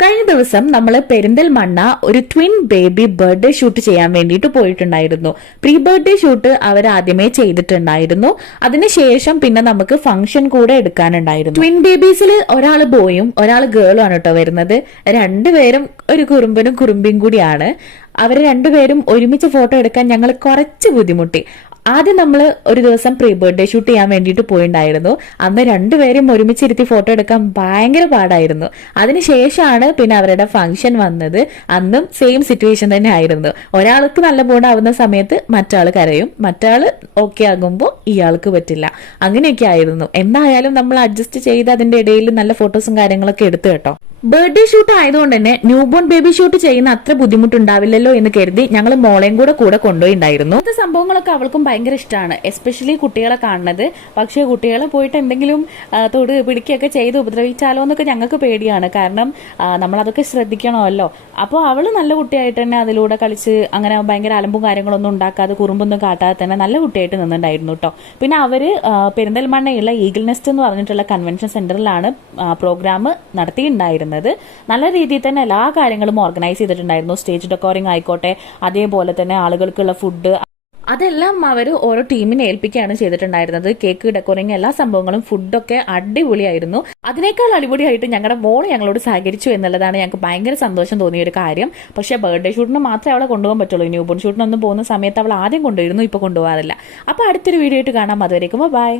കഴിഞ്ഞ ദിവസം നമ്മൾ പെരിന്തൽമണ്ണ ഒരു ട്വിൻ ബേബി ബർത്ത്ഡേ ഷൂട്ട് ചെയ്യാൻ വേണ്ടിയിട്ട് പോയിട്ടുണ്ടായിരുന്നു. പ്രീ ബർത്ത്ഡേ ഷൂട്ട് അവർ ആദ്യമേ ചെയ്തിട്ടുണ്ടായിരുന്നു. അതിനുശേഷം പിന്നെ നമുക്ക് ഫംഗ്ഷൻ കൂടെ എടുക്കാനുണ്ടായിരുന്നു. ട്വിൻ ബേബീസിൽ ഒരാൾ ബോയും ഒരാൾ ഗേളും ആണ് കേട്ടോ വരുന്നത്. രണ്ടുപേരും ഒരു കുറുമ്പനും കുറുമ്പിയും കൂടിയാണ്. അവർ രണ്ടുപേരും ഒരുമിച്ച് ഫോട്ടോ എടുക്കാൻ ഞങ്ങൾ കുറച്ച് ബുദ്ധിമുട്ടി. ആദ്യം നമ്മൾ ഒരു ദിവസം പ്രീ ബർത്ത്ഡേ ഷൂട്ട് ചെയ്യാൻ വേണ്ടിയിട്ട് പോയിണ്ടായിരുന്നു. അന്ന് രണ്ടുപേരും ഒരുമിച്ചിരുത്തി ഫോട്ടോ എടുക്കാൻ ഭയങ്കര പാടായിരുന്നു. അതിനുശേഷമാണ് പിന്നെ അവരുടെ ഫംഗ്ഷൻ വന്നത്. അന്നും സെയിം സിറ്റുവേഷൻ തന്നെ ആയിരുന്നു. ഒരാൾക്ക് നല്ല ബോണ്ടാവുന്ന സമയത്ത് മറ്റാൾ കരയും, മറ്റാൾ ഓക്കെ ആകുമ്പോൾ ഇയാൾക്ക് പറ്റില്ല. അങ്ങനെയൊക്കെ ആയിരുന്നു. എന്തായാലും നമ്മൾ അഡ്ജസ്റ്റ് ചെയ്ത് അതിന്റെ ഇടയിൽ നല്ല ഫോട്ടോസും കാര്യങ്ങളൊക്കെ എടുത്തു കേട്ടോ. ബർത്ത്ഡേ ഷൂട്ട് ആയതുകൊണ്ട് തന്നെ ന്യൂ ബോൺ ബേബി ഷൂട്ട് ചെയ്യുന്ന അത്ര ബുദ്ധിമുട്ടുണ്ടാവില്ലല്ലോ എന്ന് കരുതി ഞങ്ങൾ മോളെയും കൂടെ കൊണ്ടുപോയിണ്ടായിരുന്നു. ഇത് സംഭവങ്ങളൊക്കെ അവൾക്കും ഭയങ്കര ഇഷ്ടമാണ്, എസ്പെഷ്യലി കുട്ടികളെ കാണുന്നത്. പക്ഷെ കുട്ടികളെ പോയിട്ട് എന്തെങ്കിലും തൊട് പിടിക്കുകയൊക്കെ ചെയ്ത് ഉപദ്രവിച്ചാലോ എന്നൊക്കെ ഞങ്ങൾക്ക് പേടിയാണ്. കാരണം നമ്മളതൊക്കെ ശ്രദ്ധിക്കണമല്ലോ. അപ്പോൾ അവള് നല്ല കുട്ടിയായിട്ട് തന്നെ അതിലൂടെ കളിച്ച് അങ്ങനെ ഭയങ്കര അലമ്പും കാര്യങ്ങളൊന്നും ഉണ്ടാക്കാതെ കുറുമ്പൊന്നും കാട്ടാതെ തന്നെ നല്ല കുട്ടിയായിട്ട് നിന്നിട്ടുണ്ടായിരുന്നു കേട്ടോ. പിന്നെ അവര് പെരിന്തൽമണ്ണയുള്ള ഈഗിൾ നെസ്റ്റ് എന്ന് പറഞ്ഞിട്ടുള്ള കൺവെൻഷൻ സെന്ററിലാണ് പ്രോഗ്രാം നടത്തിയിട്ടുണ്ടായിരുന്നത്. നല്ല രീതിയിൽ തന്നെ എല്ലാ കാര്യങ്ങളും ഓർഗനൈസ് ചെയ്തിട്ടുണ്ടായിരുന്നു. സ്റ്റേജ് ഡെക്കോറിംഗ് ആയിക്കോട്ടെ, അതേപോലെ തന്നെ ആളുകൾക്കുള്ള ഫുഡ്, അതെല്ലാം അവർ ഓരോ ടീമിനെ ഏൽപ്പിക്കുകയാണ് ചെയ്തിട്ടുണ്ടായിരുന്നത്. കേക്ക് ഡെക്കോറിംഗ് എല്ലാ സംഭവങ്ങളും ഫുഡൊക്കെ അടിപൊളിയായിരുന്നു. അതിനേക്കാൾ അടിപൊളിയായിട്ട് ഞങ്ങളുടെ മോള് ഞങ്ങളോട് സഹകരിച്ചു എന്നുള്ളതാണ് ഞങ്ങൾക്ക് ഭയങ്കര സന്തോഷം തോന്നിയ ഒരു കാര്യം. പക്ഷേ ബർത്ത്ഡേ ഷൂട്ടിന് മാത്രമേ അവളെ കൊണ്ടുപോകാൻ പറ്റുള്ളൂ. ന്യൂബോൺ ഷൂട്ടിനൊന്നും പോകുന്ന സമയത്ത് അവൾ ആദ്യം കൊണ്ടുവരുന്നു, ഇപ്പോൾ കൊണ്ടുപോകാറില്ല. അപ്പോൾ അടുത്തൊരു വീഡിയോ ആയിട്ട് കാണാം. അതുവരേക്കും ബൈ.